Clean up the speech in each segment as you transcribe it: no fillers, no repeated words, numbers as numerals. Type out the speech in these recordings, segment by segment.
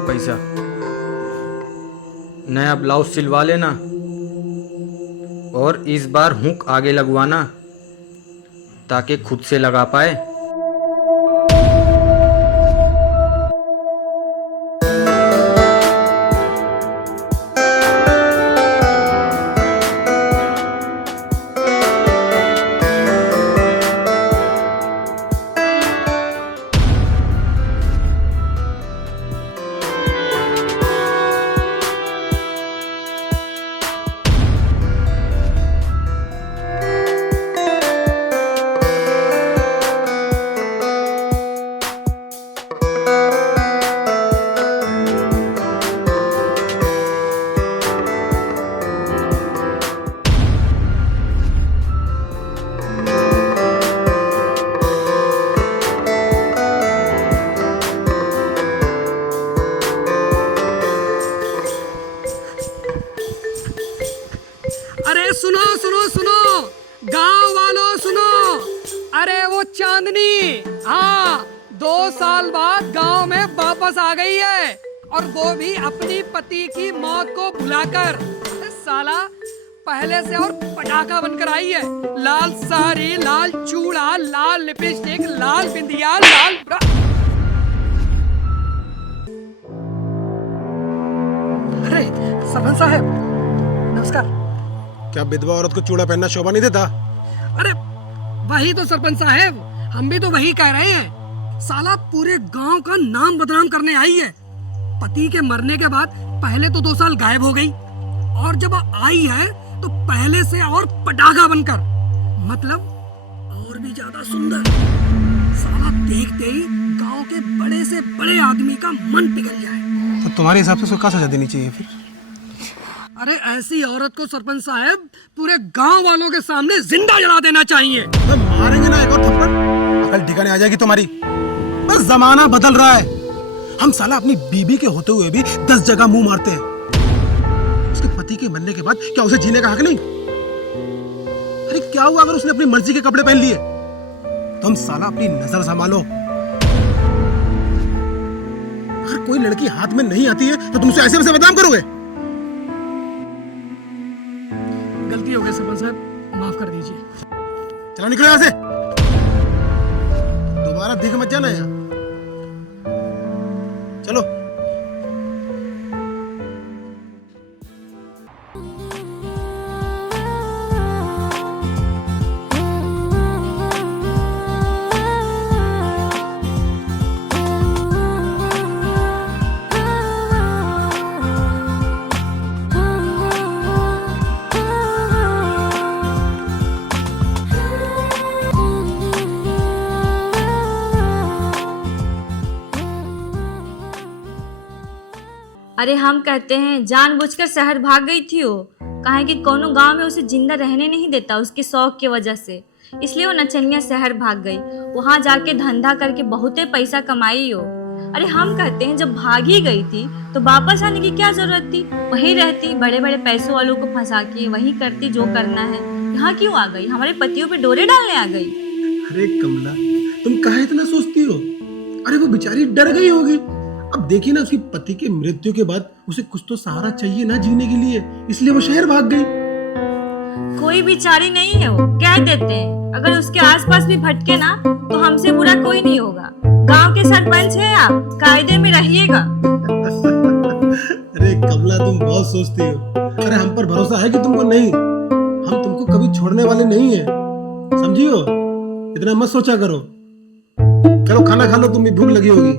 पैसा नया ब्लाउज सिलवा लेना और इस बार हुक आगे लगवाना ताकि खुद से लगा पाए। अरे सुनो सुनो सुनो गांव वालों सुनो। अरे वो चांदनी, हाँ 2 साल बाद गांव में वापस आ गई है और वो भी अपनी पति की मौत को भुलाकर। साला पहले से और पटाखा बनकर आई है। लाल साड़ी, लाल चूड़ा, लाल लिपस्टिक, लाल बिंदिया, लाल अरे सरपंच साहब नमस्कार। क्या विधवा औरत को चूड़ा पहनना शोभा नहीं देता? अरे वही तो सरपंच साहब, हम भी तो वही कह रहे हैं। साला पूरे गांव का नाम बदनाम करने आई है। पति के मरने के बाद पहले तो 2 साल गायब हो गई और जब आई है तो पहले से और पटाखा बनकर, मतलब और भी ज्यादा सुंदर। साला देखते ही गांव के बड़े से बड़े आदमी का मन पिघल जाए। तो तुम्हारे हिसाब से उसको क्या सजा देनी चाहिए फिर? अरे ऐसी औरत को सरपंच साहब पूरे गांव वालों के सामने जिंदा जला देना चाहिए। तो मारेंगे ना एक और थप्पड़, अकल ठिकाने आ जाएगी तुम्हारी। बस जमाना बदल रहा है। हम साला अपनी बीबी के होते हुए भी 10 जगह मुंह मारते हैं। उसके पति के मरने के बाद क्या उसे जीने का हक नहीं? अरे क्या हुआ अगर उसने अपनी मर्जी के कपड़े पहन लिए? तुम साला अपनी नजर संभालो। अगर कोई लड़की हाथ में नहीं आती है तो तुम उसे ऐसे वैसे बदनाम करोगे? गलती हो गई सरपंच साहब, माफ कर दीजिए। चलो निकलो यहाँ से, दोबारा दिख मत जाना यहाँ। चलो। अरे हम कहते हैं जानबूझकर शहर भाग गई थी वो। कहा कि कोनो गांव में उसे जिंदा रहने नहीं देता उसके शौक की वजह से, इसलिए वो नचनिया शहर भाग गई। वहां जाके धंधा करके बहुते पैसा कमाई हो। अरे हम कहते हैं जब भाग ही गई थी तो वापस आने की क्या जरूरत थी? वहीं रहती, बड़े बड़े पैसों वालों को फंसा के वहीं करती जो करना है। यहाँ क्यों आ गई? हमारे पतियों पे डोरे डालने आ गई। अरे कमला, तुम काहे इतना सोचती हो? अरे वो बेचारी डर गई होगी। अब देखिए ना, उसकी पति के मृत्यु के बाद उसे कुछ तो सहारा चाहिए ना जीने के लिए, इसलिए वो शहर भाग गई। कोई बेचारी नहीं है वो, कह देते हैं। अगर उसके आसपास भी भटके ना तो हमसे बुरा कोई नहीं होगा। गांव के सरपंच है आप, कायदे में रहिएगा। अरे कमला, तुम बहुत सोचती हो। अरे हम पर भरोसा है कि तुमको नहीं, हम तुमको कभी छोड़ने वाले नहीं है, समझियो। इतना मत सोचा करो। चलो खाना खा लो, तुम भी भूख लगी होगी।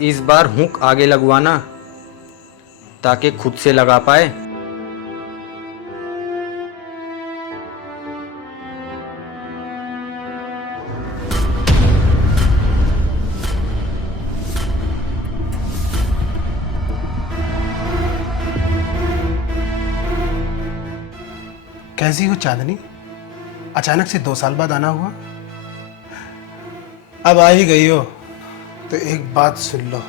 इस बार हुक आगे लगवाना ताकि खुद से लगा पाए। कैसी हो चांदनी? अचानक से 2 साल बाद आना हुआ। अब आ ही गई हो तो एक बात सुन लो,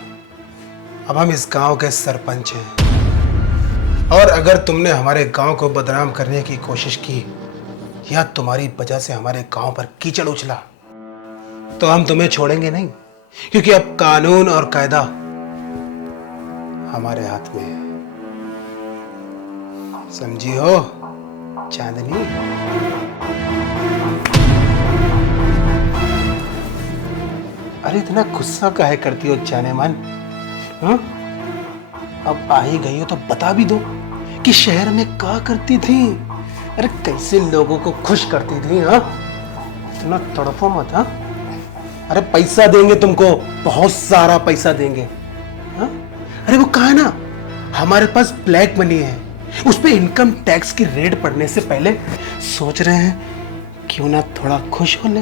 अब हम इस गांव के सरपंच हैं और अगर तुमने हमारे गांव को बदनाम करने की कोशिश की या तुम्हारी वजह से हमारे गांव पर कीचड़ उछला तो हम तुम्हें छोड़ेंगे नहीं, क्योंकि अब कानून और कायदा हमारे हाथ में है। समझी हो चांदनी? अरे इतना गुस्सा काहे करती हो जाने मन? हाँ? अब आ ही गई हो तो बता भी दो कि शहर में क्या करती थी। अरे कैसे लोगों को खुश करती थी। हाँ, इतना तड़पो मत। हाँ, अरे पैसा देंगे तुमको, बहुत सारा पैसा देंगे। हाँ? अरे वो कहा ना, हमारे पास ब्लैक मनी है, उस पे इनकम टैक्स की रेड पड़ने से पहले सोच रहे हैं क्यों ना थोड़ा खुश हो ले।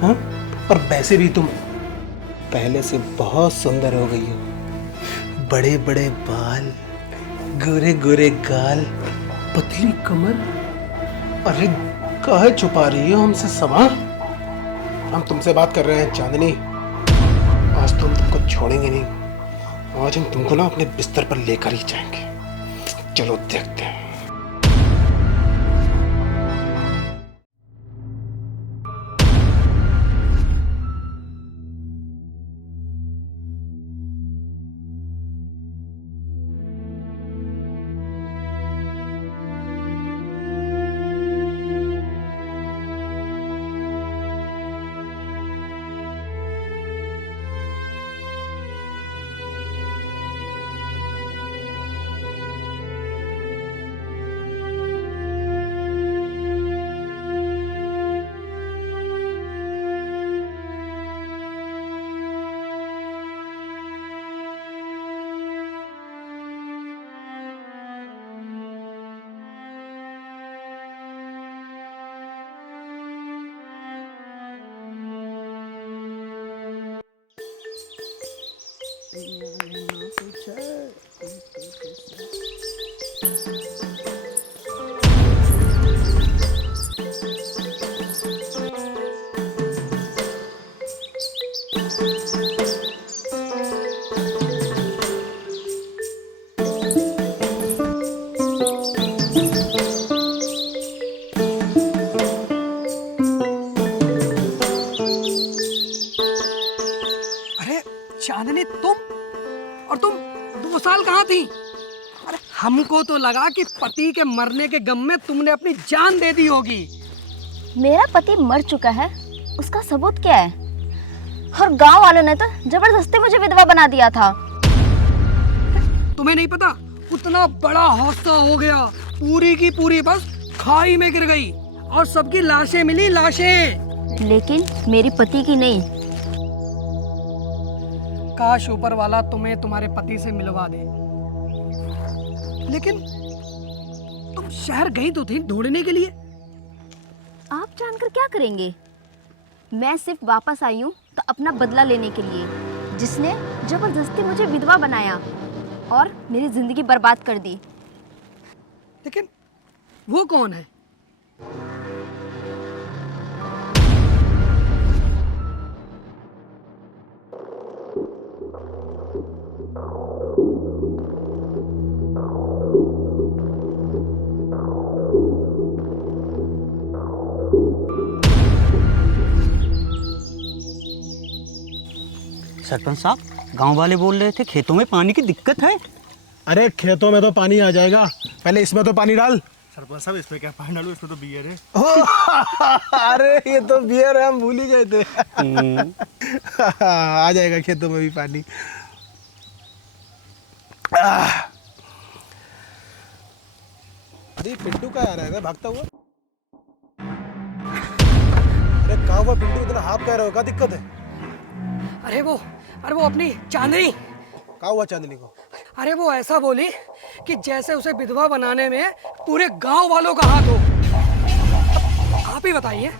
हाँ? और वैसे भी तुम पहले से बहुत सुंदर हो गई हो। बड़े बड़े बाल, गोरे गोरे गाल, पतली कमर। अरे काहे छुपा रही हो हमसे समा? हम तुमसे बात कर रहे हैं चांदनी। आज तो हम तुमको छोड़ेंगे नहीं, आज हम तुमको ना अपने बिस्तर पर लेकर ही जाएंगे। चलो देखते हैं। चांदनी, तुम 2 साल कहाँ थी? अरे हमको तो लगा कि पति के मरने के गम में तुमने अपनी जान दे दी होगी। मेरा पति मर चुका है, उसका सबूत क्या है? और गांव वालों ने तो जबरदस्ती मुझे विधवा बना दिया था। तुम्हें नहीं पता, उतना बड़ा हादसा हो गया, पूरी की पूरी बस खाई में गिर गई और सबकी लाशें मिली, लाशें। लेकिन मेरी पति की नहीं। काश ऊपर वाला तुम्हें तुम्हारे पति से मिलवा दे। लेकिन तुम शहर गई तो थी ढूंढने के लिए। आप जानकर क्या करेंगे? मैं सिर्फ वापस आई हूँ तो अपना बदला लेने के लिए, जिसने जबरदस्ती मुझे विधवा बनाया और मेरी जिंदगी बर्बाद कर दी। लेकिन वो कौन है? सरपंच साहब, गांव वाले बोल रहे थे खेतों में पानी की दिक्कत है। अरे खेतों में तो पानी आ जाएगा, पहले इसमें तो पानी डाल, सरपंच साहब इसमें क्या पानी डालूं? इसमें तो बियर है। अरे ये तो बियर है, हम भूल ही गए थे। आ जाएगा खेतों में भी पानी। अरे पिंटू का आ रहा है भागता हुआ। अरे कहाँ हुआ पिंटू? इतना हाफ कह रहे हो, क्या दिक्कत है? अरे वो अपनी चांदनी। कहाँ हुआ चांदनी को? अरे वो ऐसा बोली कि जैसे उसे विधवा बनाने में पूरे गांव वालों का हाथ हो। आप ही बताइए,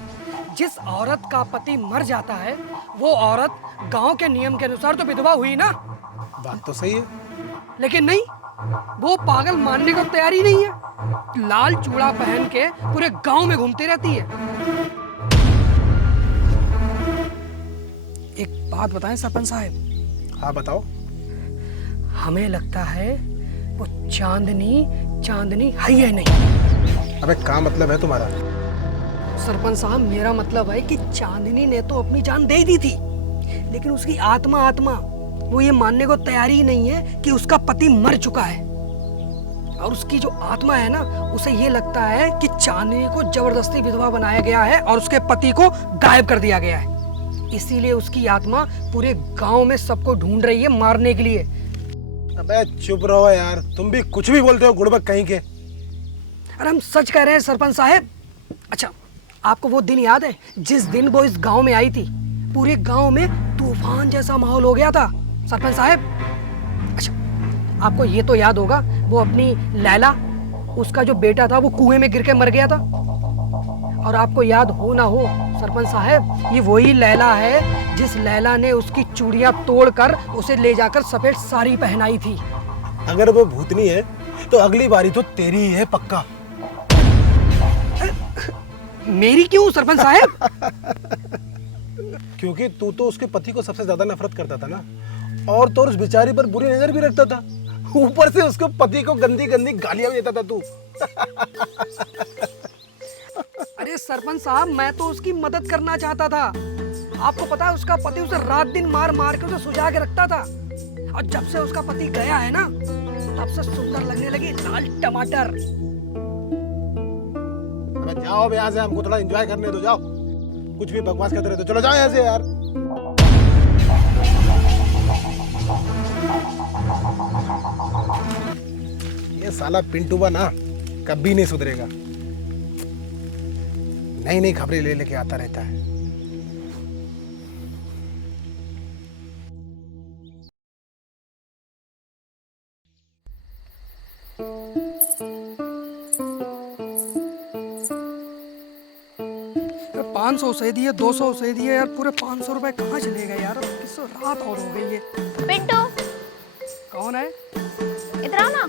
जिस औरत का पति मर जाता है वो औरत गांव के नियम के अनुसार तो विधवा हुई ना। बात तो सही है, लेकिन नहीं, वो पागल मानने को तैयार ही नहीं है। लाल चूड़ा पहन के पूरे गांव में घूमती रहती है। एक बात बताएं सरपंच साहब। हाँ बताओ। हमें लगता है वो चांदनी है या नहीं। अबे क्या मतलब है तुम्हारा? सरपंच साहब, मेरा मतलब है कि चांदनी ने तो अपनी जान दे दी थी, लेकिन उसकी आत्मा वो ये मानने को तैयार ही नहीं है कि उसका पति मर चुका है। और उसकी जो आत्मा है ना, उसे ये लगता है कि चांदनी को जबरदस्ती विधवा बनाया गया है और उसके पति को गायब कर दिया गया है। इसीलिए उसकी आत्मा पूरे गांव में सबको ढूंढ रही है मारने के लिए। अबे चुप रहो यार, तुम भी कुछ भी बोलते हो गुड़बक कहीं के। अरे हम सच कह रहे हैं सरपंच साहब। अच्छा, आपको वो दिन याद है जिस दिन वो इस गांव में आई थी? पूरे गांव में तूफान जैसा माहौल हो गया था सरपंच साहब। अच्छा, आपको ये तो याद होगा, वो अपनी लैला, उसका जो बेटा था वो कुएं में गिर के मर गया था। और आपको याद हो ना हो सरपंच साहब, ये वही लैला है जिस लैला ने उसकी चूड़ियां तोड़कर उसे ले जाकर सफेद साड़ी पहनाई थी। अगर वो भूतनी है तो अगली बारी तो तेरी ही है पक्का। मेरी क्यों सरपंच साहब? क्योंकि तू तो उसके पति को सबसे ज्यादा नफरत करता था ना, और तो उस बेचारी पर बुरी नजर भी रखता था। ऊपर से उसके पति को गंदी गंदी गालियां भी देता था तू। अरे सरपंच साहब, मैं तो उसकी मदद करना चाहता था। आपको पता है, उसका पति उसे रात दिन मार मार के उसे सुझा के रखता था। और जब से उसका पति गया है ना, तब से सुंदर लगने लगी लाल टमाटर। अबे जाओ यहाँ से, हमको थोड़ा एंजॉय करने दो। जाओ, कुछ भी बकवास करते रहते, चलो जाओ यहाँ से यार। ये साला पिंटूबा ना कभी नहीं सुधरेगा। नई नई खबरें ले लेके आता रहता है। पाँच 500 उसे दिए, 200 उसे दिए यार, पूरे 500 रुपए कहाँ चले गए यार? किस रात और हो गई है। पिंटू, कौन है? इधर आओ ना।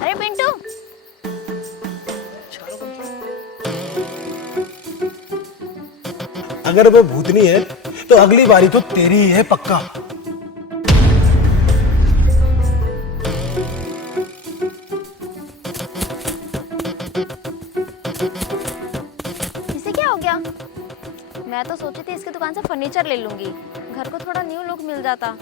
अरे पिंटू, अगर वो भूतनी है तो अगली बारी तो तेरी ही है पक्का। इसे क्या हो गया? मैं तो सोची थी इसकी दुकान से फर्नीचर ले लूंगी, घर को थोड़ा न्यू लुक मिल जाता।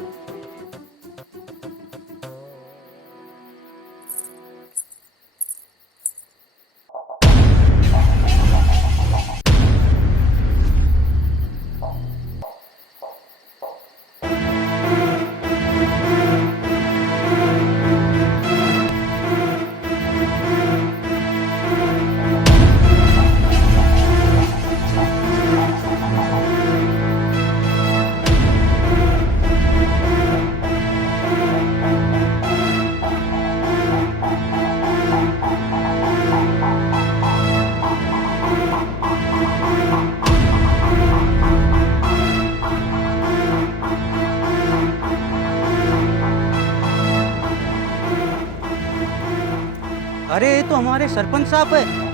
अरे ये तो हमारे सरपंच साहब है।